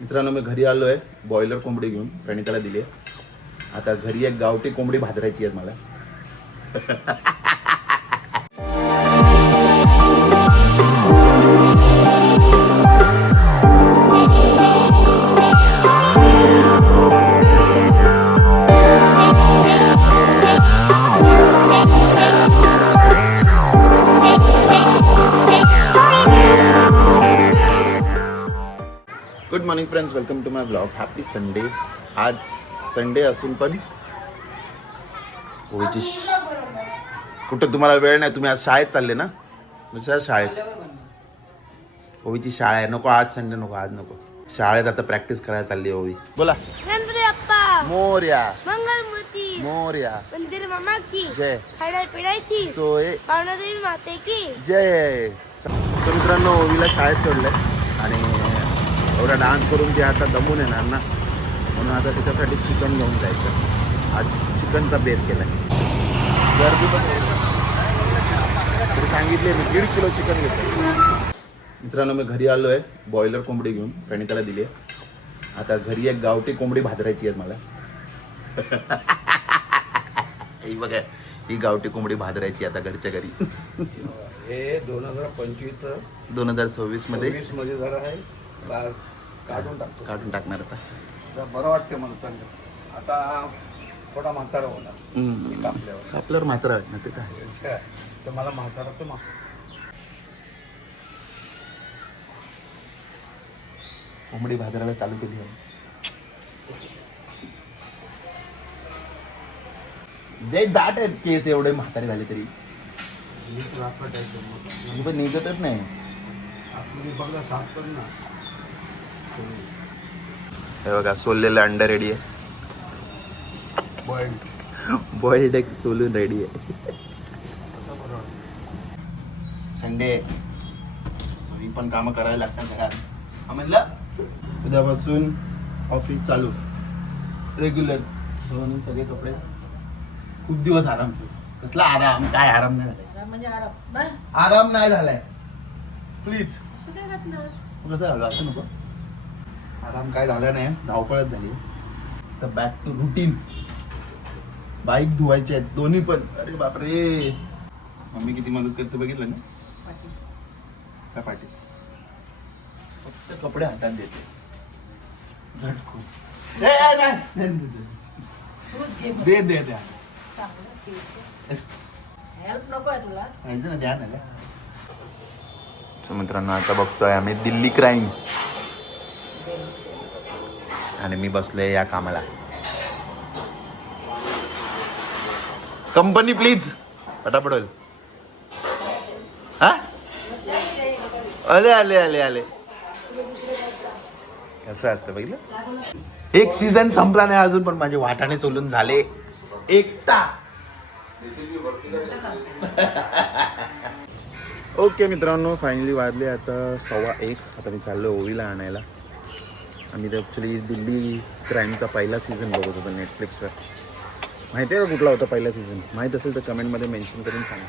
मित्रांनो मी घरी आलो आहे बॉयलर कोंबडी घेऊन प्रणिताला दिली आहे. आता घरी एक गावठी कोंबडी भाजरायची आहे मला. Good morning friends, welcome to my blog. Happy Sunday. आज संडे असून पण ओवीची कुठं तुम्हाला वेळ नाही. तुम्ही आज शाळेत चालले ना? शाळेत ओवीची शाळा आहे. नको आज संडे, नको आज, नको. शाळेत आता प्रॅक्टिस करायला चालली ओवी. बोला गणपती बाप्पा मोरया, मंगलमूर्ती मोरया, मंदिर मामा की जय, खाडा पिढायची सोय, पावणादेवी माते की जय. तर मित्रांनो ओवीला शाळेत सोडलंय आणि एवढा डान्स करून ती आता दमून येणार ना, म्हणून आता त्याच्यासाठी चिकन घेऊन जायचं. आज चिकनचा बेत केलाय. गर्दी पण तरी सांगितले मी 1.5 किलो चिकन घेतो. मित्रांनो मी घरी आलो आहे बॉयलर कोंबडी घेऊन प्रणिताला दिली आहे. आता घरी एक गावठी कोंबडी भाजरायची आहे मला. ही बघा, ही गावठी कोंबडी भाजरायची आता घरच्या घरी. हे 2025 2026 मध्ये जरा आहे काढून टाकतो. काढून टाकणार आता. तर बरं वाटते मला चांगलं. आता थोडा म्हातारा होणार कापल्यावर. आपल्यावर मात्र आहे ना, ते काय. तर मला म्हातारा तर मात्र कोंबडी भाजरायला चालू केली आहे. जे दाट आहेत केस, एवढे म्हातारे झाले तरी मी पण निघतच नाही. आपली बघा साफ कर ना. हे बघा सोललेलं अंडा रेडी आहे. बॉइल्ड एग सोलून रेडी आहे. संडे ही पण कामं करायला लागतात घरात. हा म्हणलं उद्यापासून ऑफिस चालू रेग्युलर. म्हणून सगळे कपडे खूप दिवस आराम केला. कसला आराम? काय आराम नाही झालाय. म्हणजे आराम नाही झालाय. प्लीज कसं झालं असं नको. आराम काय झाला नाही, धावपळच झाली. तर बॅक टू रुटीन. बाईक धुवायचे आहेत दोन्ही पण. अरे बापरे, मम्मी किती मदत करते बघितलं ना. काय पाठी फक्त कपडे हातात देते झटकून. दे दे द्या हेल्प नको आहे तुला. ना द्या ना. मित्रांनो आता बघतोय आम्ही दिल्ली क्राईम आणि मी बसलोय या कामाला. कंपनी प्लीज पटापट होईल. हा आले आले आले आले. कसं असतं बघितलं. एक सीझन संपला नाही अजून पण माझे वाटाणे सोलून झाले एकटा. ओके मित्रांनो, फायनली वाजले आता 1:15. आता मी चाललो ओवीला आणायला. आम्ही तर ॲक्च्युली दिल्ली क्राईमचा पहिला सीझन बघत होतो नेटफ्लिक्सवर. माहिती आहे का कुठला होता पहिला सीझन? माहीत असेल तर कमेंटमध्ये मेन्शन करून सांगा.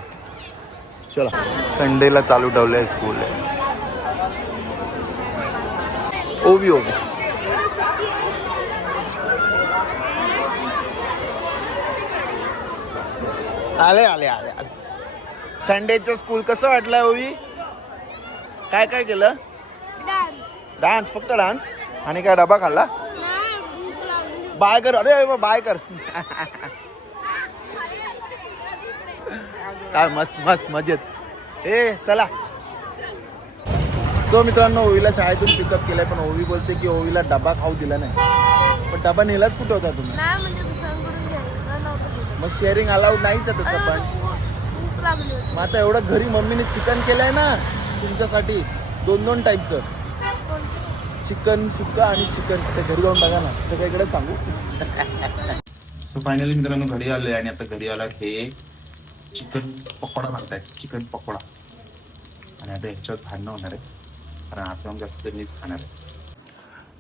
चला, संडेला चालू ठेवलं आहे स्कूल. ओवी ओवी आले आले आले आले. संडेचं स्कूल कसं वाटलं ओवी? काय काय केलं? डान्स, फक्त डान्स. आणि काय डबा खाल्ला? बाय कर. अरे बाय कर. काय मस्त मस्त मजेत. चला. सो मित्रांनो ओवीला शाळेतून पिकअप केलंय, पण ओवी बोलते की ओवीला डबा खाऊ दिला नाही. पण डबा नेलाच कुठं होता तुम्ही? मग शेअरिंग अलाउड नाहीच आहे तसं. पण मग आता एवढं घरी मम्मीने चिकन केलंय ना तुमच्यासाठी, 2 टाईपचं चिकन सुक्का आणि चिकन. ते घरी जाऊन बघा ना, तर इकडे सांगू. सो फायनली मित्रांनो घरी आलोय आणि आता घरी आला हे चिकन पकोडा बनताय. चिकन पकोडा. आणि आता ह्याच्यात भांडणं होणार आहे कारण आपण जास्त तर मीच खाणार आहे.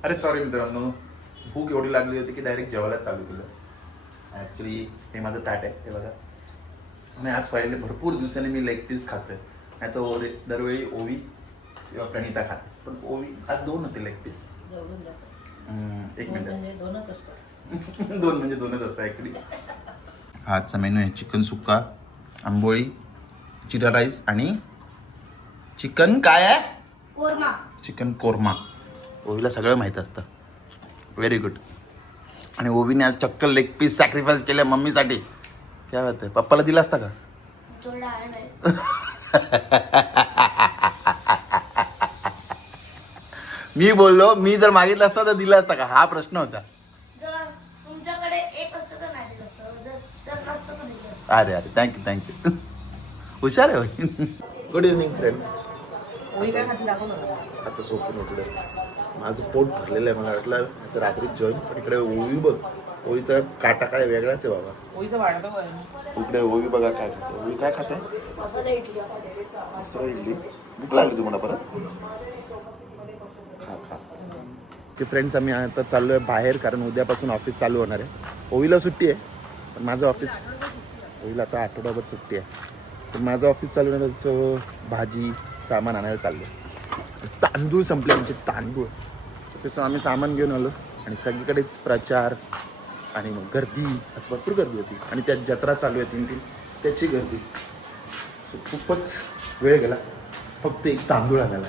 अरे सॉरी मित्रांनो, भूक एवढी लागली होती की डायरेक्ट जेवायला चालू केलं. ॲक्च्युली हे माझं ताट आहे, हे बघा. आणि आज फायनली भरपूर दिवसांनी मी लेग पीस खातोय. नाही तर दरवेळी ओवी किंवा प्रणिता खाते, पण ओवी आज 2 होते लेग पीस. एक मिनिट. दोन म्हणजे दोनच असतात ऍक्च्युली. आजचा मेनू आहे चिकन सुक्का, आंबोळी, जिरा राईस आणि चिकन काय आहे? कोरमा. चिकन कोरमा. ओवीला सगळं माहीत असतं. Very good. आणि ओवीने आज चक्क लेग पीस सॅक्रिफाईस केलं मम्मीसाठी. काय बात आहे. पप्पाला दिला असता का? थोडा आहे नाही. मी बोललो मी जर मागितलं असता तर दिला असता का, हा प्रश्न होता. जर तुमच्याकडे एक असतं तर नाही दिलं असतं. जर नसतं तर दिलं असतं. अरे अरे थँक्यू हुशार आहे होय. Good evening friends. आता झोपून उठले. माझं पोट भरलेलं आहे. मला वाटलं आता रात्री जॉईन, पण इकडे ओवी बघ. ओवीचा काटा काय वेगळाच आहे बाबा. इकडे ओवी बघा काय खाते. ओवी काय खाते? मसाला इडली. मसाला इडली. भूक लागली तुम्हाला परत? खा खा. की फ्रेंड्स आम्ही आता चाललो आहे बाहेर, कारण उद्यापासून ऑफिस चालू होणार आहे. ओवीला सुट्टी आहे, पण माझं ऑफिस, ओवीला आता आठवडाभर सुट्टी आहे, तर माझं ऑफिस चालू होणार. सो भाजी सामान आणायला चाललो. तांदूळ संपले म्हणजे तांदूळ. तसं आम्ही सामान घेऊन आलो आणि सगळीकडेच प्रचार आणि मग गर्दी. आज भरपूर गर्दी होती आणि त्यात जत्रा चालू आहे 3 त्याची गर्दी. सो खूपच वेळ गेला फक्त एक तांदूळ आणायला.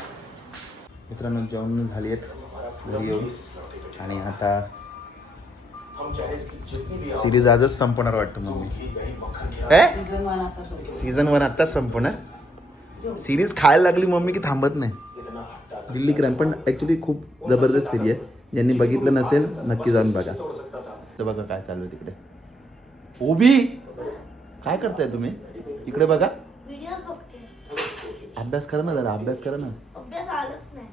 मित्रांनो जेवण झाली आहेत घरी येऊन, आणि आता सिरीज आजच संपणार वाटतं मम्मी. सीझन 1 आत्ताच संपणार. सिरीज खायला लागली मम्मी की थांबत नाही. दिल्ली क्राईम पण ॲक्च्युली खूप जबरदस्त सिरीज आहे. ज्यांनी बघितलं नसेल नक्की जाऊन बघा. तर बघा काय चालू आहे तिकडे. ओबी काय करताय तुम्ही? इकडे बघा. व्हिडिओज बघते. अभ्यास करा ना जरा, अभ्यास करा ना. अभ्यास आलंच नाही.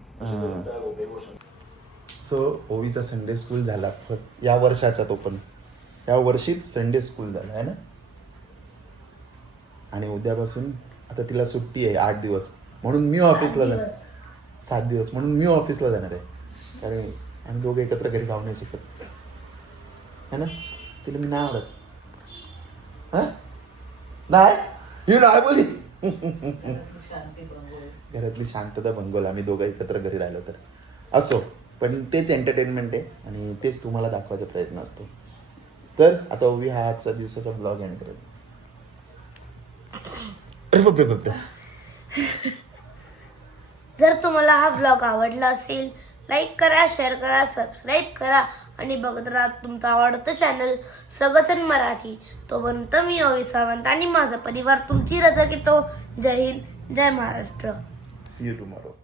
सो ओवीचा संडे स्कूल झाला या वर्षाचा. तो पण या वर्षीच संडे स्कूल झाला आहे ना. आणि उद्यापासून आता तिला सुट्टी आहे 8 दिवस, म्हणून मी ऑफिसला जाणार. 7 दिवस म्हणून मी ऑफिसला जाणार आहे. कारण आम्ही दोघं एकत्र घरी राहू नाही शकत है ना. तिला मी नाही आवडत. हा नाही ही नाही बोली. घरातली शांतता भंगोल. आम्ही दोघं एकत्र घरी राहिलो तर असो, पण तेच एंटरटेनमेंट आहे आणि तेच तुम्हाला दाखवायचा प्रयत्न असतो. तर आता ओवी हा आजचा दिवसाचा ब्लॉग एंड करेल. अरे बापरे बापरे. जर तुम्हाला हा ब्लॉग आवडला असेल, लाईक करा, शेअर करा, सबस्क्राईब करा आणि बघत राहा तुमचं आवडतं चॅनल सगळं मराठी. तोपर्यंत मी ओवी सावंत आणि माझा परिवार तुमची रजा घेतो. जय हिंद, जय महाराष्ट्र. See you tomorrow.